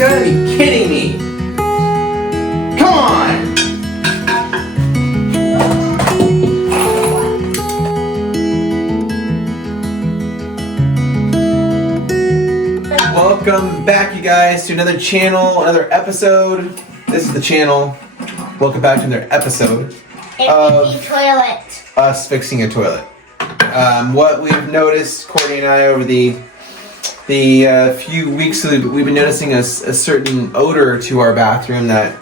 gotta be kidding me! Come on! Welcome back, you guys, to another channel, another episode. This is the channel. Welcome back to another episode of toilet. Us fixing a toilet. What we've noticed, Courtney and I, over the few weeks that we've been noticing a certain odor to our bathroom that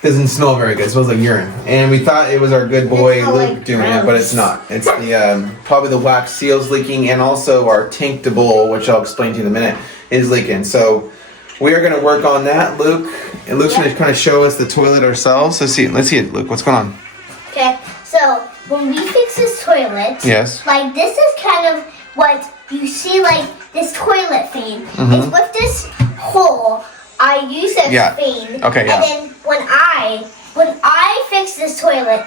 doesn't smell very good. It smells like urine. And we thought it was our good boy Luke doing it, but it's not. It's the probably the wax seals leaking, and also our tank de bowl, which I'll explain to you in a minute, is leaking. So we are going to work on that, Luke. And Luke's going to kind of show us the toilet ourselves. Let's see it, Luke. What's going on? Okay, so when we fix this toilet, yes, like this is kind of what you see, like this toilet fan. It's with this hole. I use this fan. Okay, yeah. And then when I fix this toilet.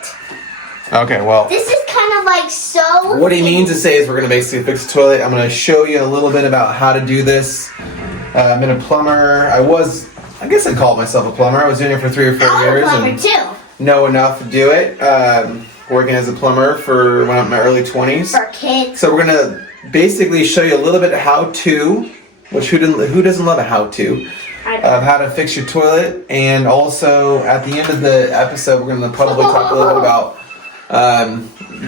Okay, well. This is kind of like so. What he means to say is we're going to basically fix the toilet. I'm going to show you a little bit about how to do this. I've been a plumber. I guess I'd call myself a plumber. I was doing it for 3 or 4 years. I'm a plumber too. Know enough to do it. Working as a plumber for when I'm in my early 20s. For kids. So we're going to basically show you a little bit of how-to, which who doesn't love a how-to, of how to fix your toilet. And also at the end of the episode, we're going to probably talk a little bit about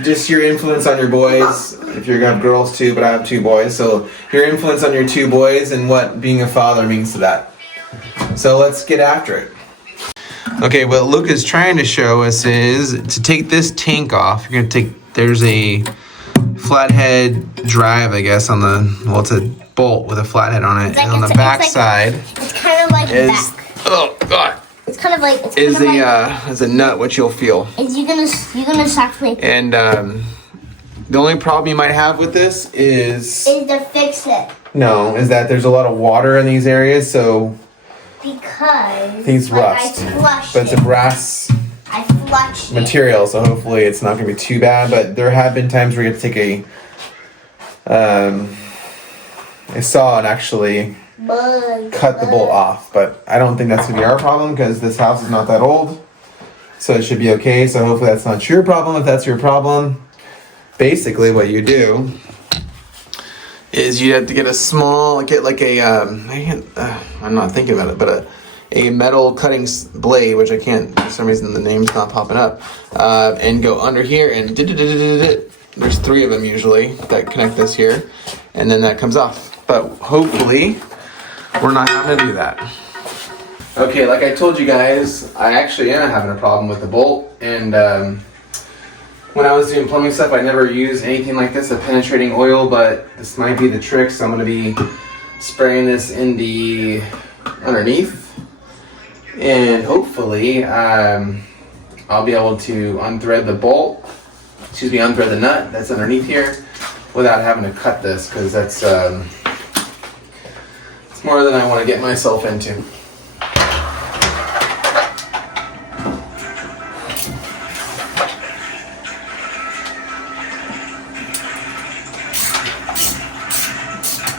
just your influence on your boys. If you're going to have girls too, but I have 2 boys. So your influence on your 2 boys and what being a father means to that. So let's get after it. Okay, what Luke is trying to show us is to take this tank off. You're going to take, there's a flathead drive, I guess, on the, well, it's a bolt with a flathead on it. Like, and on the back side it's kind of like is, oh God. It's kind of like, Is a nut, which you'll feel. Is you're gonna softly. And the only problem you might have with this is to fix it. No, is that there's a lot of water in these areas, so because things rust. I flushed but it's a brass material, so hopefully it's not going to be too bad. But there have been times where you have to take a saw and actually cut the bolt off. But I don't think that's going to be our problem because this house is not that old, so it should be okay. So hopefully that's not your problem. If that's your problem, basically what you do is you have to get a small, I'm not thinking about it, but a metal cutting blade, which I can't, for some reason the name's not popping up, and go under here and there's 3 of them usually that connect this here, and then that comes off. But hopefully we're not having to do that. Okay, like I told you guys, I actually am having a problem with the bolt, and when I was doing plumbing stuff, I never used anything like this, a penetrating oil, but this might be the trick, so I'm going to be spraying this in the underneath, and hopefully I'll be able to unthread the unthread the nut that's underneath here without having to cut this, because that's it's more than I want to get myself into.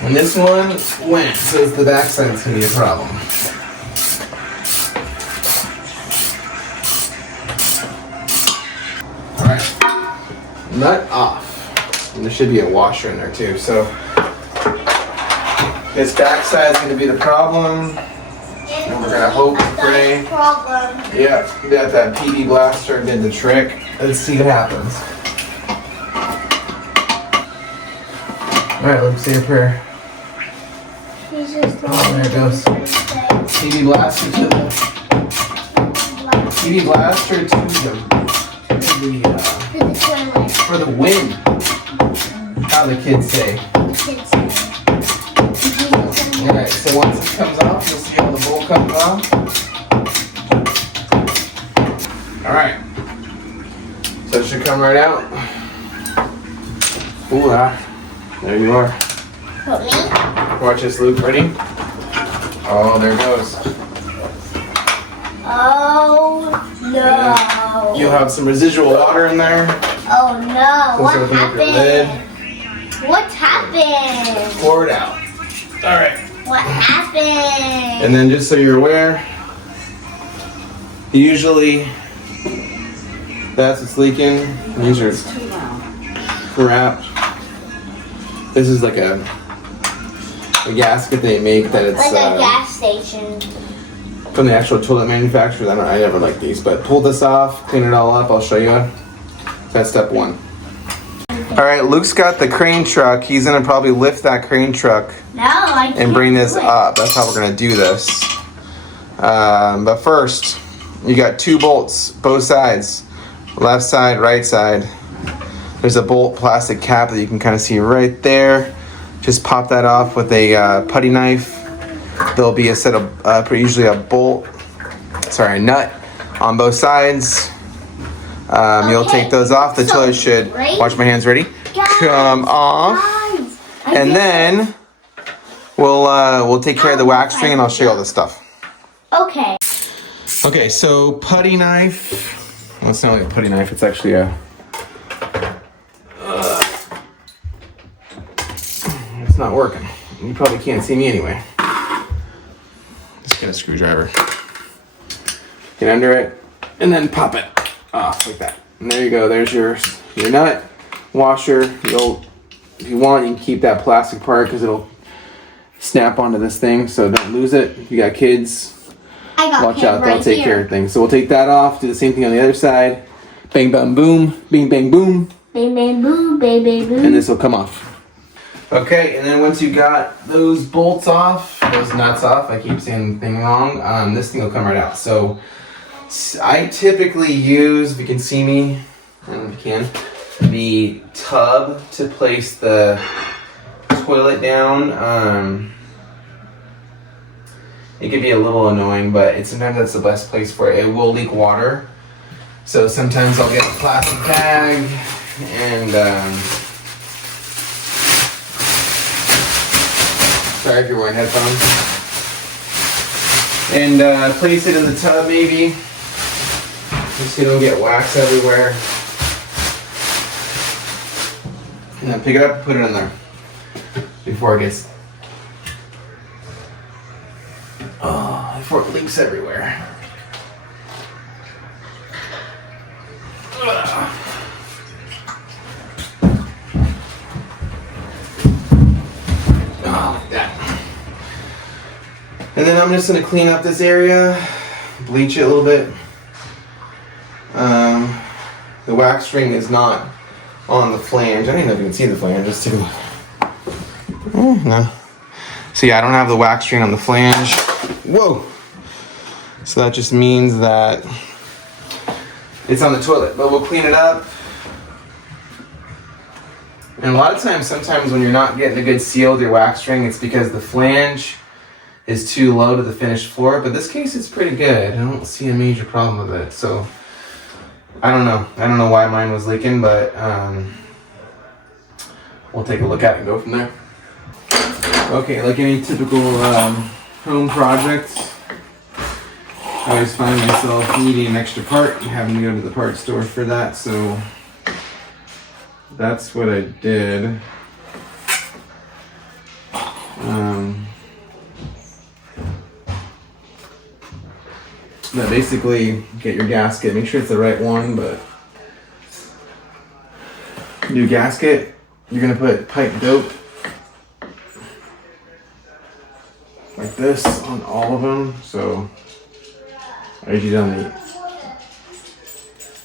And this one went, so it's the backside that's going to be a problem. Alright, nut off. And there should be a washer in there too, so this backside is going to be the problem. And we're going to hope and pray. Yeah, got that PD blaster did the trick. Let's see what happens. Alright, let's say a prayer. Oh, there it goes. CD blaster to the CD blaster to the for the win. How the kids say. Alright, so once this comes off, you'll see how the bolt comes off. Alright. So it should come right out. Ooh, there you are. What, me? Watch this, Luke. Ready? Oh, there it goes. Oh, no. You'll have some residual water in there. Oh, no. What What happened? happened? Pour it out. All right. What happened? And then just so you're aware, usually that's what's leaking. These are crap. This is like a gasket they make that it's like a gas station. from the actual toilet manufacturer. I never like these, but pull this off, clean it all up. I'll show you. That's step one. All right, Luke's got the crane truck. He's gonna probably lift that crane truck and bring this up. That's how we're gonna do this. But first, you got 2 bolts, both sides, left side, right side. There's a bolt plastic cap that you can kind of see right there. Just pop that off with a putty knife. There'll be a set of, usually a nut on both sides. You'll take those off. The toilet should, watch my hands, ready? Come off. And then we'll take care of the wax string and I'll show you all this stuff. Okay. Okay, so putty knife. Well, it's not like a putty knife, it's actually a... it's not working. You probably can't see me anyway. Just get a screwdriver. Get under it, and then pop it off like that. And there you go, there's your nut, washer. If you want, you can keep that plastic part because it'll snap onto this thing, so don't lose it. If you got kids, watch out, they'll take care of things. So we'll take that off, do the same thing on the other side. Bang, bang, boom, bing, bang, boom. Bang, bang, boom, bang, bang, boom. And this will come off. Okay, and then once you got those bolts off, those nuts off, I keep saying the thing wrong, this thing will come right out. So I typically use, if you can see me, I don't know if you can, the tub to place the toilet down. It can be a little annoying, but sometimes that's the best place for it. It will leak water. So sometimes I'll get a plastic bag and sorry if you're wearing headphones. And place it in the tub maybe. Just so you don't get wax everywhere. And then pick it up and put it in there before it gets... before it leaks everywhere. Like that. And then I'm just going to clean up this area, bleach it a little bit. The wax string is not on the flange. I don't even know if you can see the flange. Just take a look. No. So yeah, I don't have the wax string on the flange. Whoa! So that just means that it's on the toilet, but we'll clean it up. And a lot of times, sometimes when you're not getting a good seal with your wax string, it's because the flange is too low to the finished floor. But this case, it's pretty good. I don't see a major problem with it. So I don't know. I don't know why mine was leaking, but we'll take a look at it and go from there. Okay, like any typical home project, I always find myself needing an extra part and having to go to the parts store for that, so that's what I did. But basically, get your gasket, make sure it's the right one, but new gasket, you're gonna put pipe dope like this on all of them, so I usually don't need.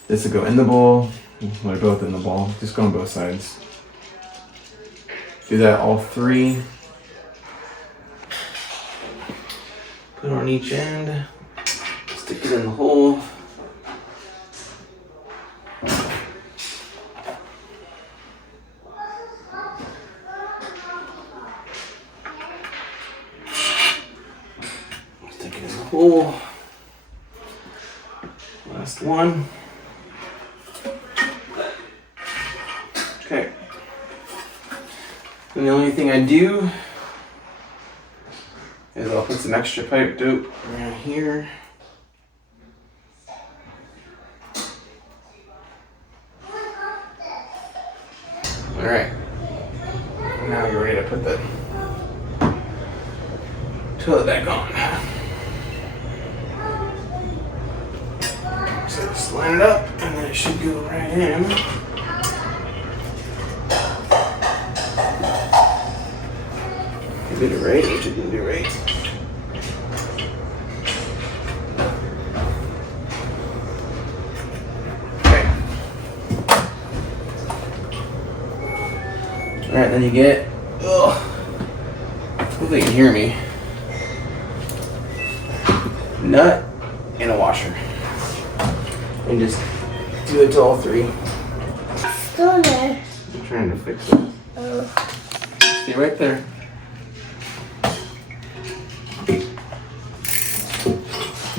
This will go in the bowl, they're both in the bowl, just go on both sides. Do that all 3. Put it on each end, stick it in the hole. Stick it in the hole. Last one. Okay. And the only thing I do is I'll put some extra pipe dope around here. Alright. Now you're ready to put the toilet back on. So just line it up, and then it should go right in. You did it right. You didn't do it right. Alright, then you get, hopefully you can hear me, nut and a washer. And just do it to all three. Still there. I'm trying to fix it. Oh. See right there.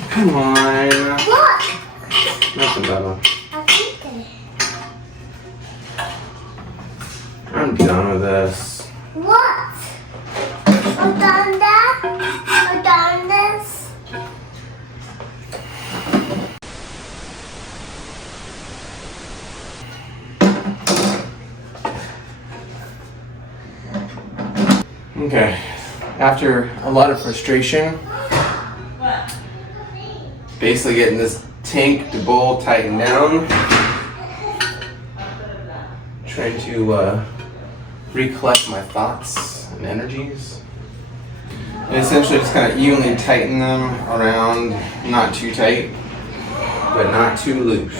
Come on. What? Nothing, Bubba. I think it. I'm done with this. What? I'm done that? I'm done this? Okay. After a lot of frustration, basically getting this tank to bowl tightened down, trying to recollect my thoughts and energies, and essentially just kind of evenly tighten them around, not too tight, but not too loose.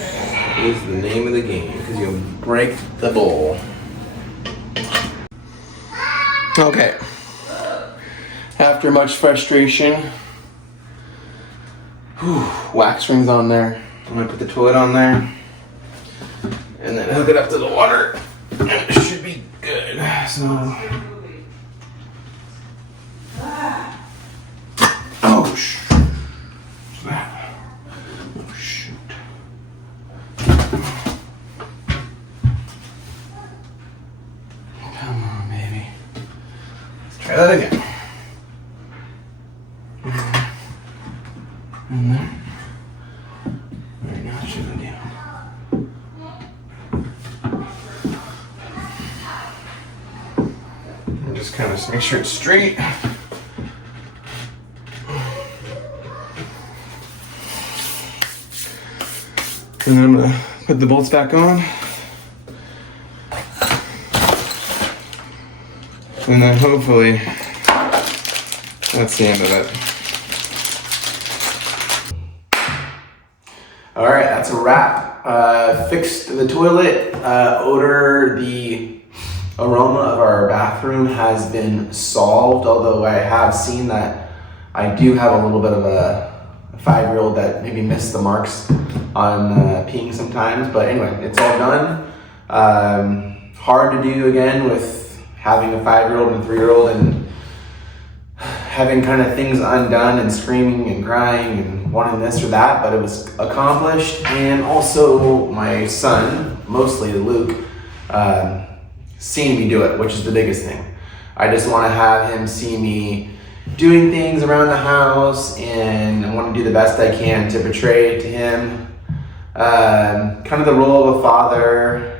Is the name of the game, because you'll break the bowl. Okay. After much frustration, wax rings on there. I'm gonna put the toilet on there, and then hook it up to the water, and it should be good. So, oh shoot. Come on, baby. Let's try that again. And then, right now it should go down. And just kind of make sure it's straight. And then I'm gonna put the bolts back on. And then hopefully that's the end of it. All right, that's a wrap. Fixed the toilet. The aroma of our bathroom has been solved, although I have seen that I do have a little bit of a 5-year-old that maybe missed the marks on peeing sometimes. But anyway, it's all done. Hard to do again with having a 5-year-old and a 3-year-old and having kind of things undone and screaming and crying and wanting this or that, but it was accomplished. And also my son, mostly Luke, seeing me do it, which is the biggest thing. I just want to have him see me doing things around the house, and I want to do the best I can to portray to him kind of the role of a father,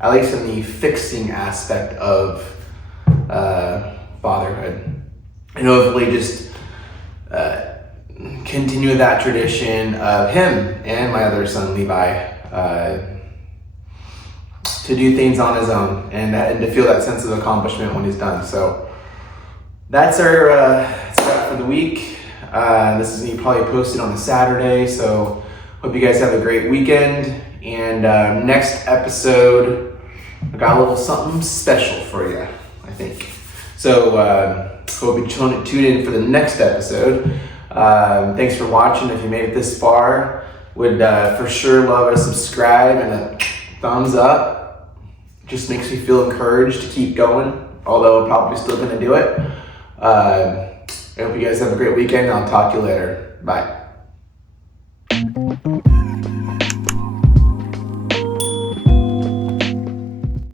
at least in the fixing aspect of fatherhood. And hopefully just continue that tradition of him and my other son, Levi, to do things on his own and to feel that sense of accomplishment when he's done. So that's our stuff for the week. This is going to be probably posted on a Saturday, so hope you guys have a great weekend. And next episode, I got a little something special for you, I think. So hope you tune in for the next episode. Thanks for watching. If you made it this far, would for sure love a subscribe and a thumbs up. Just makes me feel encouraged to keep going, although I'm probably still going to do it. I hope you guys have a great weekend. I'll talk to you later. Bye.